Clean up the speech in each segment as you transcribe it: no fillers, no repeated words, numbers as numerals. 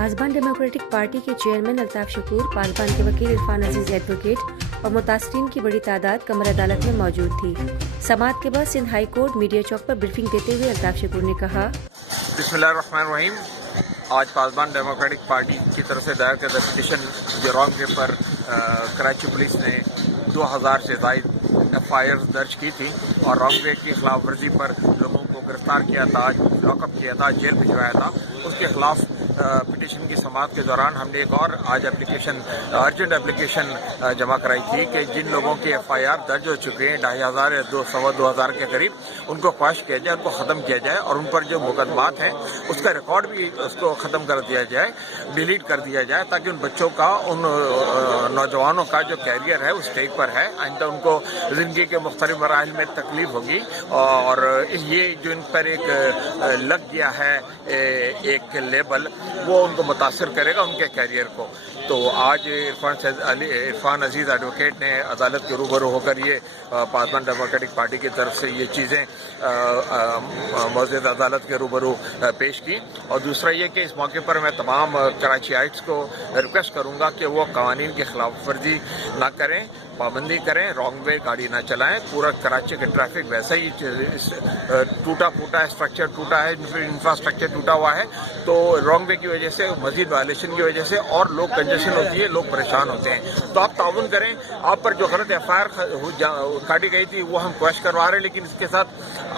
پاسبان democratic party کے chairman Altaf شکور، پاسبان کے وکیل عرفان عزیز ایڈوکیٹ اور متاثرین کی بڑی تعداد کمر عدالت میں موجود تھی۔ سماعت کے بعد سندھ ہائی کورٹ میڈیا چوک پر بریفنگ دیتے ہوئے الطاف شکور نے کہا، بسم اللہ الرحمن الرحیم۔ آج پاسبان ڈیموکریٹک پارٹی کی طرف سے دائر کردہ پٹیشن جو رانگ وے پر کراچی پولیس نے 2000 سے زائد FIR درج کی تھی اور رانگ وے کی خلاف ورزی پر لوگوں کو گرفتار کیا تھا، لاک اپ کیا تھا، جیل بھجوایا تھا، اس کے خلاف پٹیشن کی سماعت کے دوران ہم نے ایک اور آج ارجنٹ اپلیکیشن جمع کرائی تھی کہ جن لوگوں کے FIR درج ہو چکے ہیں 2500 یا 2,000 کے قریب، ان کو خواہش کیا جائے، ان کو ختم کیا جائے اور ان پر جو مقدمات ہیں اس کا ریکارڈ بھی اس کو ختم کر دیا جائے، ڈیلیٹ کر دیا جائے، تاکہ ان بچوں کا، ان نوجوانوں کا جو کیریئر ہے اس اسٹیج پر ہے، آئندہ ان کو زندگی کے مختلف مراحل میں تکلیف ہوگی اور یہ جو ان پر ایک لگ گیا ہے ایک لیبل، وہ ان کو متاثر کرے گا، ان کے کیریئر کو۔ تو آج عرفان عزیز ایڈوکیٹ نے عدالت کے روبرو ہو کر یہ پاسبان ڈیموکریٹک پارٹی کی طرف سے یہ چیزیں معزز عدالت کے روبرو پیش کی، اور دوسرا یہ کہ اس موقع پر میں تمام کراچی آئٹس کو ریکویسٹ کروں گا کہ وہ قوانین کی خلاف ورزی نہ کریں، پابندی کریں، رانگ وے گاڑی نہ چلائیں۔ پورا کراچی کا ٹریفک ویسا ہی ٹوٹا پھوٹا ہے، اسٹرکچر ٹوٹا ہے، انفراسٹرکچر ٹوٹا ہوا ہے، تو رانگ وے کی وجہ سے، مزید وائلیشن کی وجہ سے اور لوگ کنجیشن ہوتی ہے، لوگ پریشان ہوتے ہیں۔ تو آپ تعاون کریں، آپ پر جو غلط FIR کاٹی گئی تھی وہ ہم کویش کروا رہے ہیں، لیکن اس کے ساتھ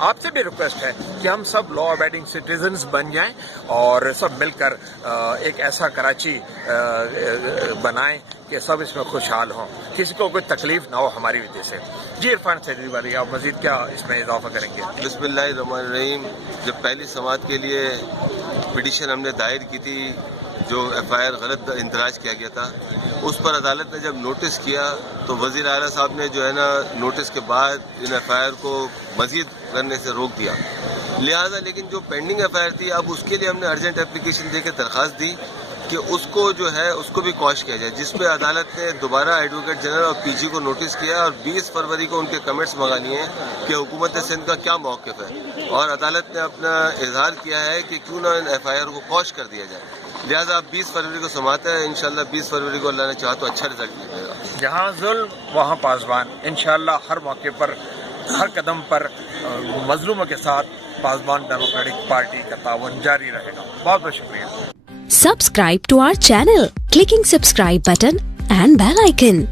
آپ سے بھی ریکویسٹ ہے کہ ہم سب لا ابائڈنگ سٹیزنز بن جائیں اور سب مل کر ایک ایسا کراچی بنائیں کہ سب اس میں خوشحال ہوں، کسی کو کوئی تکلیف نہ ہو ہماری وجہ سے۔ جی عرفان سیدی بھائی، آپ مزید کیا اس میں اضافہ کریں گے؟ بسم اللہ الرحمن الرحیم۔ جب پہلی سماعت کے لیے پٹیشن ہم نے دائر کی تھی، جو FIR غلط اندراج کیا گیا تھا، اس پر عدالت نے جب نوٹس کیا تو وزیر اعلیٰ صاحب نے جو ہے نا نوٹس کے بعد ان FIR کو مزید کرنے سے روک دیا، لہذا لیکن جو پینڈنگ FIR تھی، اب اس کے لیے ہم نے ارجنٹ اپلیکیشن دے کے درخواست دی کہ اس کو جو ہے اس کو بھی کوش کیا جائے، جس پہ عدالت نے دوبارہ ایڈوکیٹ جنرل اور PG کو نوٹس کیا اور 20 فروری کو ان کے کمنٹس منگا لیے ہیں کہ حکومت سندھ کا کیا موقف ہے، اور عدالت نے اپنا اظہار کیا ہے کہ کیوں نہ ان FIR کو کوش کر دیا جائے۔ لہٰذا اب 20 فروری کو سماعت ہے، انشاءاللہ 20 فروری کو اللہ نے چاہا تو اچھا رزلٹ ملے گا۔ جہاں ظلم وہاں پاسبان، انشاءاللہ ہر موقع پر، ہر قدم پر مظلوموں کے ساتھ پاسبان ڈیموکریٹک پارٹی کا تعاون جاری رہے گا۔ بہت بہت شکریہ۔ Subscribe to our channel, clicking subscribe button and bell icon.